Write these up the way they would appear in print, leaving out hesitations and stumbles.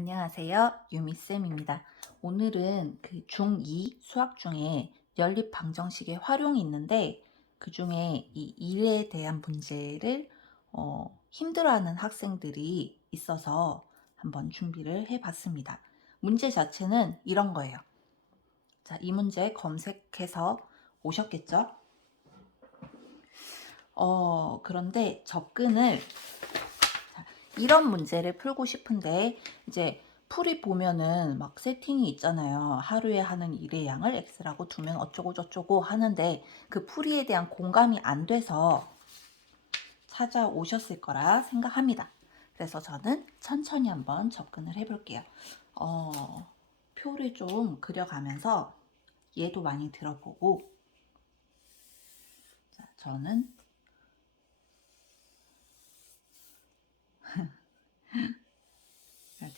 안녕하세요. 유미쌤입니다. 오늘은 그 중2 수학 중에 연립 방정식의 활용이 있는데 그 중에 이 일에 대한 문제를 힘들어하는 학생들이 있어서 한번 준비를 해봤습니다. 문제 자체는 이런 거예요. 자, 이 문제 검색해서 오셨겠죠? 그런데 접근을 이런 문제를 풀고 싶은데 이제 풀이 보면은 막 세팅이 있잖아요. 하루에 하는 일의 양을 x라고 두면 어쩌고 저쩌고 하는데 그 풀이에 대한 공감이 안 돼서 찾아오셨을 거라 생각합니다. 그래서 저는 천천히 한번 접근을 해볼게요. 표를 좀 그려가면서 얘도 많이 들어보고, 자, 저는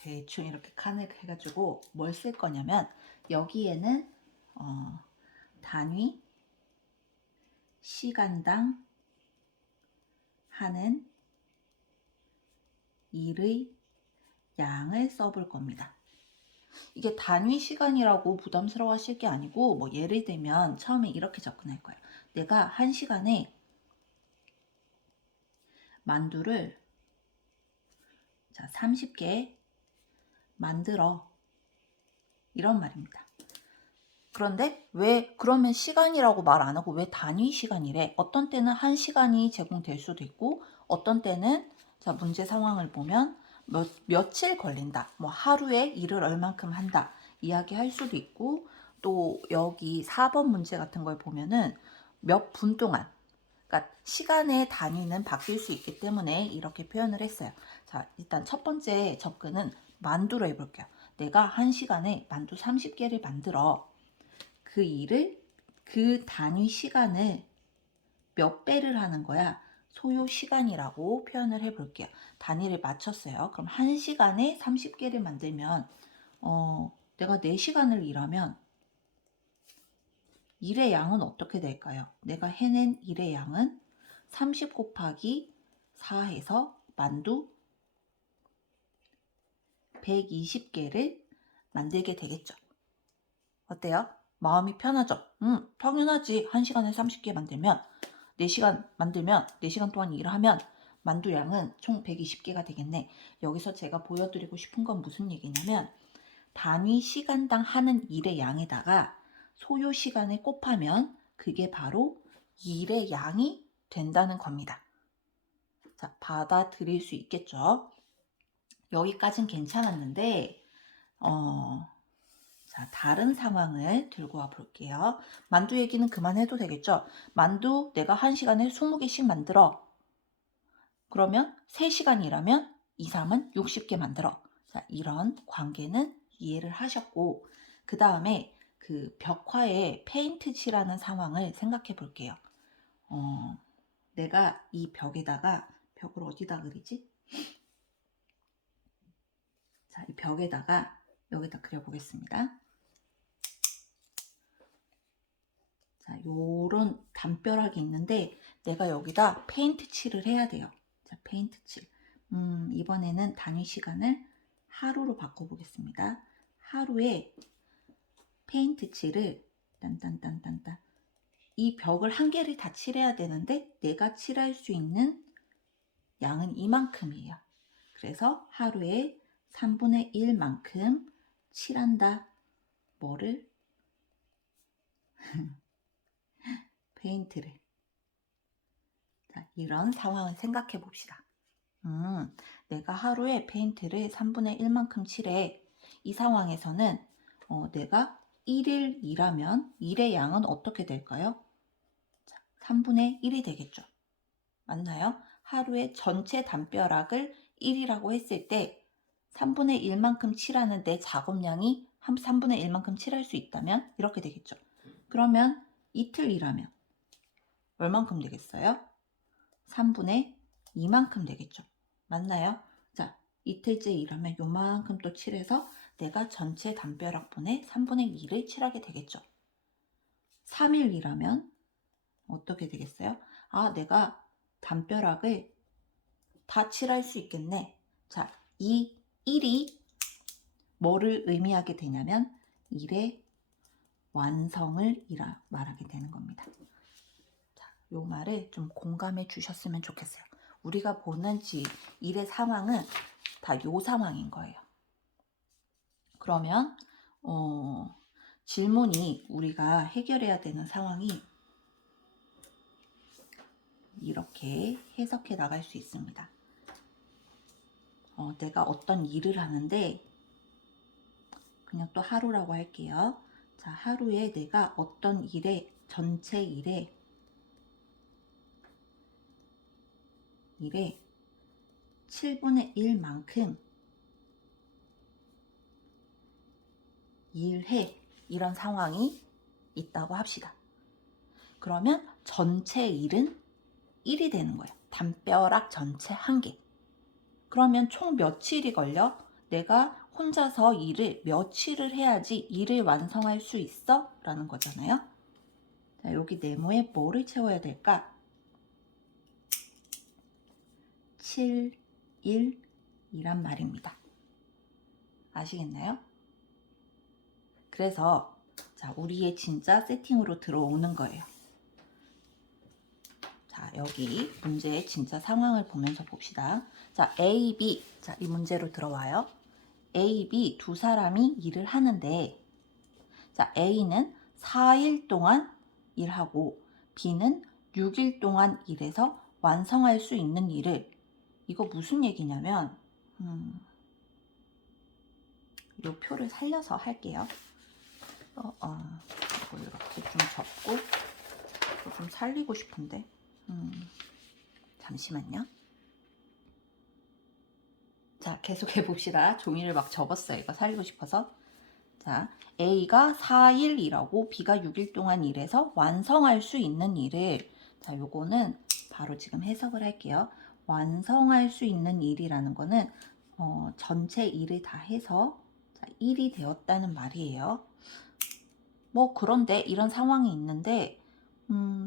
대충 이렇게 칸을 해가지고 뭘 쓸 거냐면 여기에는 단위 시간당 하는 일의 양을 써볼 겁니다. 이게 단위 시간이라고 부담스러워 하실 게 아니고 뭐 예를 들면 처음에 이렇게 접근할 거예요. 내가 1시간에 만두를 30개 만들어 이런 말입니다. 그런데 왜 그러면 시간이라고 말 안 하고 왜 단위 시간이래? 어떤 때는 1시간이 제공될 수도 있고 어떤 때는 자 문제 상황을 보면 며칠 걸린다. 뭐 하루에 일을 얼만큼 한다. 이야기할 수도 있고 또 여기 4번 문제 같은 걸 보면은 몇 분 동안 그러니까 시간의 단위는 바뀔 수 있기 때문에 이렇게 표현을 했어요. 자, 일단 첫 번째 접근은 만두로 해볼게요. 내가 1시간에 만두 30개를 만들어. 그 일을 그 단위 시간을 몇 배를 하는 거야? 소요 시간이라고 표현을 해볼게요. 단위를 맞췄어요. 그럼 1시간에 30개를 만들면 내가 4시간을 일하면 일의 양은 어떻게 될까요? 내가 해낸 일의 양은 30 곱하기 4해서 만두 120개를 만들게 되겠죠. 어때요? 마음이 편하죠? 당연하지. 1시간에 30개 만들면 4시간 만들면 4시간 동안 일을 하면 만두 양은 총 120개가 되겠네. 여기서 제가 보여드리고 싶은 건 무슨 얘기냐면 단위 시간당 하는 일의 양에다가 소요 시간을 곱하면 그게 바로 일의 양이 된다는 겁니다. 자, 받아들일 수 있겠죠? 여기까진 괜찮았는데 자, 다른 상황을 들고 와 볼게요. 만두 얘기는 그만해도 되겠죠? 만두 내가 1시간에 20개씩 만들어. 그러면 3시간 일하면 2, 3은 60개 만들어. 자, 이런 관계는 이해를 하셨고 그 다음에 그 벽화에 페인트 칠하는 상황을 생각해 볼게요. 내가 이 벽에다가 벽을 어디다 그리지? 자, 이 벽에다가 여기다 그려보겠습니다. 자, 요런 담벼락이 있는데 내가 여기다 페인트 칠을 해야 돼요. 자, 페인트 칠. 이번에는 단위 시간을 하루로 바꿔보겠습니다. 하루에 페인트 칠을 딴딴딴딴딴 이 벽을 한 개를 다 칠해야 되는데 내가 칠할 수 있는 양은 이만큼이에요. 그래서 하루에 3분의 1만큼 칠한다. 뭐를? 페인트를. 자, 이런 상황을 생각해 봅시다. 내가 하루에 페인트를 3분의 1만큼 칠해. 이 상황에서는 내가 1일 일하면 일의 양은 어떻게 될까요? 자, 3분의 1이 되겠죠. 맞나요? 하루에 전체 담벼락을 1이라고 했을 때 3분의 1만큼 칠하는 내 작업량이 3분의 1만큼 칠할 수 있다면 이렇게 되겠죠. 그러면 이틀 일하면 얼만큼 되겠어요? 3분의 2만큼 되겠죠. 맞나요? 자, 이틀째 일하면 요만큼 또 칠해서 내가 전체 담벼락분의 3분의 2를 칠하게 되겠죠. 3일 일하면 어떻게 되겠어요? 아, 내가 담벼락을 다 칠할 수 있겠네. 자, 이 1이 뭐를 의미하게 되냐면 일의 완성을 말하게 되는 겁니다. 자, 요 말을 좀 공감해 주셨으면 좋겠어요. 우리가 보는 일의 상황은 다 요 상황인 거예요. 그러면 질문이 우리가 해결해야 되는 상황이 이렇게 해석해 나갈 수 있습니다. 내가 어떤 일을 하는데 그냥 또 하루라고 할게요. 자, 하루에 내가 어떤 전체 일에 7분의 1만큼 일해. 이런 상황이 있다고 합시다. 그러면 전체 일은 1이 되는 거예요. 담벼락 전체 1개. 그러면 총 며칠이 걸려? 내가 혼자서 일을 며칠을 해야지 일을 완성할 수 있어? 라는 거잖아요. 자, 여기 네모에 뭐를 채워야 될까? 7, 1이란 말입니다. 아시겠나요? 그래서 자, 우리의 진짜 세팅으로 들어오는 거예요. 자, 여기 문제의 진짜 상황을 보면서 봅시다. 자, A, B. 자, 이 문제로 들어와요. A, B 두 사람이 일을 하는데, 자, A는 4일 동안 일하고 B는 6일 동안 일해서 완성할 수 있는 일을, 이거 무슨 얘기냐면 이 표를 살려서 할게요. 이거 이렇게 좀 접고 이거 좀 살리고 싶은데 잠시만요. 자, 계속해 봅시다. 종이를 막 접었어요. 이거 살리고 싶어서. 자, A가 4일 일하고 B가 6일 동안 일해서 완성할 수 있는 일을, 자, 요거는 바로 지금 해석을 할게요. 완성할 수 있는 일이라는 거는 전체 일을 다 해서 1이 되었다는 말이에요. 뭐 그런데 이런 상황이 있는데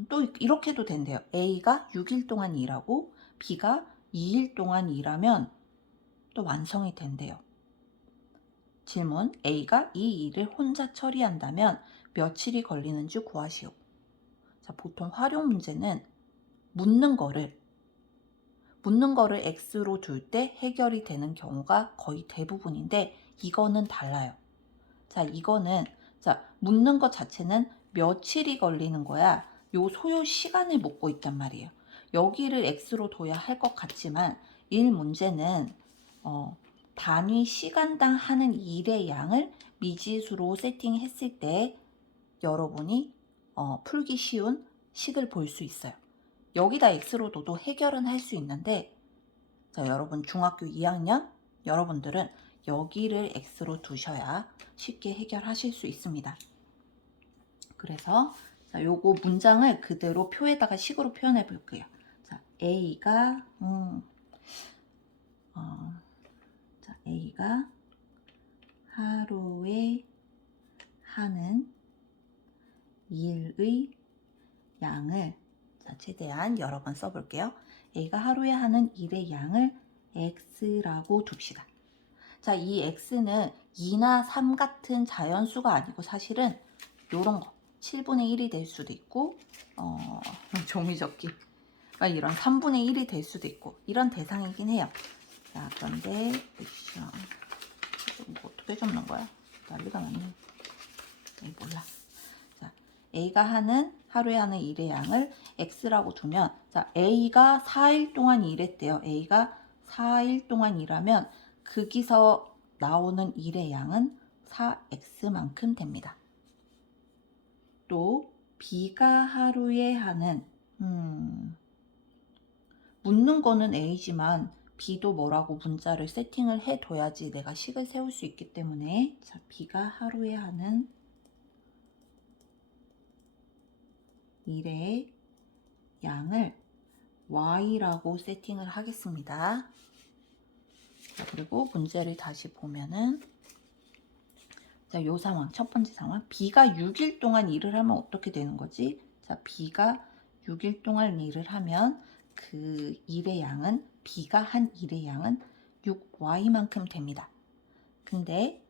또 이렇게도 된대요. A가 6일 동안 일하고 B가 2일 동안 일하면 또 완성이 된대요. 질문, A가 이 일을 혼자 처리한다면 며칠이 걸리는지 구하시오. 자, 보통 활용 문제는 묻는 거를 X로 둘 때 해결이 되는 경우가 거의 대부분인데 이거는 달라요. 자, 이거는 묻는 것 자체는 며칠이 걸리는 거야. 요 소요 시간을 묻고 있단 말이에요. 여기를 X로 둬야 할 것 같지만 일 문제는 단위 시간당 하는 일의 양을 미지수로 세팅했을 때 여러분이 풀기 쉬운 식을 볼 수 있어요. 여기다 X로 둬도 해결은 할 수 있는데, 자, 여러분 중학교 2학년 여러분들은 여기를 X로 두셔야 쉽게 해결하실 수 있습니다. 그래서 자, 요거 문장을 그대로 표에다가 식으로 표현해 볼게요. 자, A가 A가 하루에 하는 일의 양을, 자, 최대한 여러 번 써볼게요. A가 하루에 하는 일의 양을 X라고 둡시다. 자, 이 X는 2나 3 같은 자연수가 아니고 사실은 요런 거 7분의 1이 될 수도 있고 종이접기 이런 3분의 1이 될 수도 있고 이런 대상이긴 해요. 자, 그런데 뭐 어떻게 접는 거야? 난리가 났네. 몰라. 자, A가 하루에 하는 일의 양을 X라고 두면, 자, A가 4일 동안 일했대요. A가 4일 동안 일하면 거기서 나오는 일의 양은 4X만큼 됩니다. 또 B가 하루에 하는 묻는 거는 A지만 B도 뭐라고 문자를 세팅을 해둬야지 내가 식을 세울 수 있기 때문에, 자, B가 하루에 하는 일의 양을 Y라고 세팅을 하겠습니다. 자, 그리고 문제를 다시 보면은, 자, 요 상황, 첫 번째 상황, B가 6일 동안 일을 하면 어떻게 되는 거지? 자, B가 6일 동안 일을 하면 그 일의 양은, B가 한 일의 양은 6Y만큼 됩니다. 근데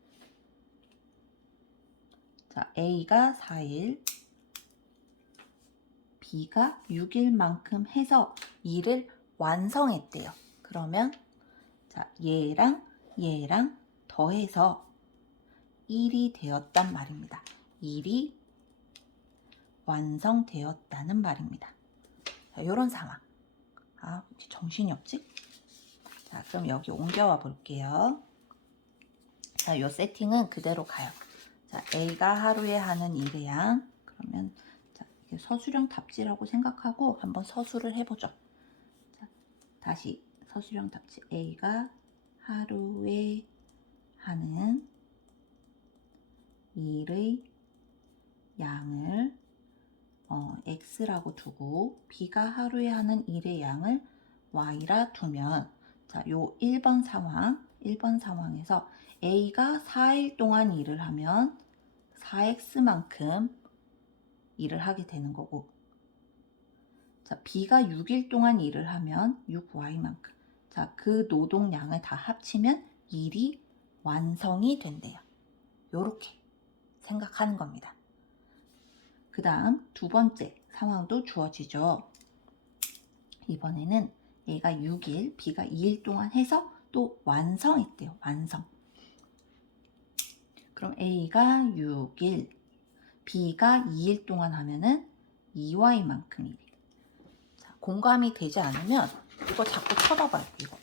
자, A가 4일, B가 6일만큼 해서 일을 완성했대요. 그러면 자, 얘랑 얘랑 더해서 1이 되었단 말입니다. 일이 완성되었다는 말입니다. 자, 이런 상황. 아, 왜 정신이 없지? 자, 그럼 여기 옮겨와 볼게요. 자, 요 세팅은 그대로 가요. 자, A가 하루에 하는 일의 양. 그러면 자, 이게 서술형 답지라고 생각하고 한번 서술을 해보죠. 자, 다시 서술형 답지. A가 하루에 하는 일의 양을 X라고 두고 B가 하루에 하는 일의 양을 Y라 두면 자, 요 1번 상황에서 A가 4일 동안 일을 하면 4X만큼 일을 하게 되는 거고 자, B가 6일 동안 일을 하면 6Y만큼 자, 그 노동량을 다 합치면 일이 완성이 된대요. 요렇게 생각하는 겁니다. 그 다음 두 번째 상황도 주어지죠. 이번에는 얘가 6일, B가 2일 동안 해서 또 완성했대요. 완성. 그럼 A가 6일, B가 2일 동안 하면은 2Y만큼 일이. 자, 공감이 되지 않으면 이거 자꾸 쳐다봐요. 이거.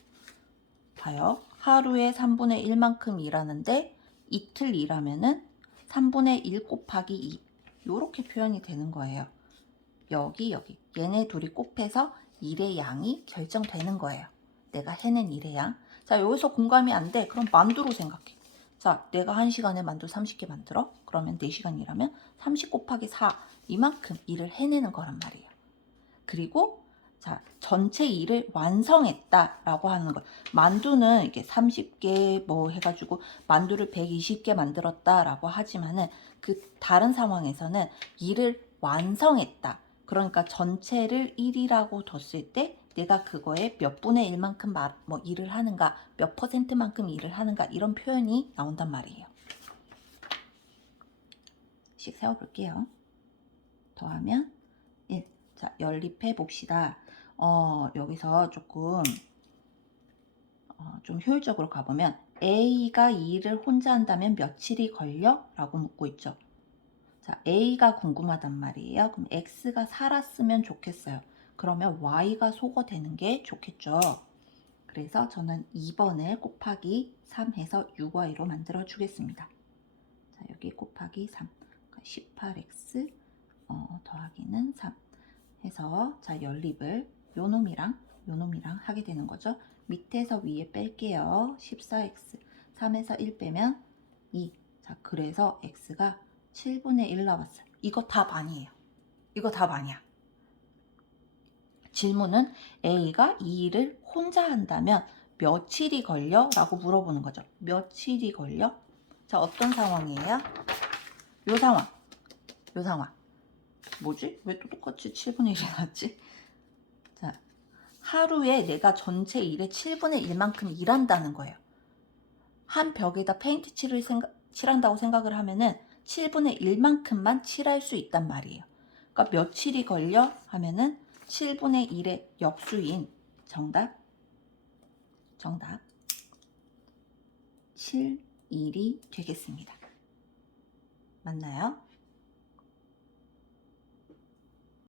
봐요. 하루에 3분의 1만큼 일하는데 이틀 일하면은 3분의 1 곱하기 2. 요렇게 표현이 되는 거예요. 여기 얘네 둘이 곱해서 일의 양이 결정되는 거예요. 내가 해낸 일의 양. 자, 여기서 공감이 안 돼. 그럼 만두로 생각해. 자, 내가 1시간에 만두 30개 만들어. 그러면 4시간 일하면 30 곱하기 4 이만큼 일을 해내는 거란 말이에요. 그리고 자, 전체 일을 완성했다라고 하는 거. 만두는 이게 30개 뭐 해가지고 만두를 120개 만들었다라고 하지만은 그 다른 상황에서는 일을 완성했다. 그러니까 전체를 1이라고 뒀을 때 내가 그거에 몇 분의 1만큼 뭐 일을 하는가, 몇 %만큼 일을 하는가 이런 표현이 나온단 말이에요. 씩 세워볼게요. 더하면 1. 자, 연립해 봅시다. 여기서 조금 좀 효율적으로 가보면 A가 이 일을 혼자 한다면 며칠이 걸려? 라고 묻고 있죠. 자, A가 궁금하단 말이에요. 그럼 X가 살았으면 좋겠어요. 그러면 Y가 소거되는 게 좋겠죠. 그래서 저는 2번을 곱하기 3 해서 6Y로 만들어 주겠습니다. 자, 여기 곱하기 3. 18X 더하기는 3 해서 자, 연립을 요 놈이랑 하게 되는 거죠. 밑에서 위에 뺄게요. 14x 3에서 1 빼면 2. 자, 그래서 x가 7분의 1 나왔어요. 이거 답 아니에요. 이거 답 아니야. 질문은 A가 이 일을 혼자 한다면 며칠이 걸려? 라고 물어보는 거죠. 며칠이 걸려? 자, 어떤 상황이에요? 요 상황. 뭐지? 왜 또 똑같이 7분의 1이 나왔지? 자, 하루에 내가 전체 일의 7분의 1만큼 일한다는 거예요. 한 벽에다 페인트 칠한다고 생각을 하면은 7분의 1만큼만 칠할 수 있단 말이에요. 그러니까 며칠이 걸려? 하면은 7분의 1의 역수인 정답 7일이 되겠습니다. 맞나요?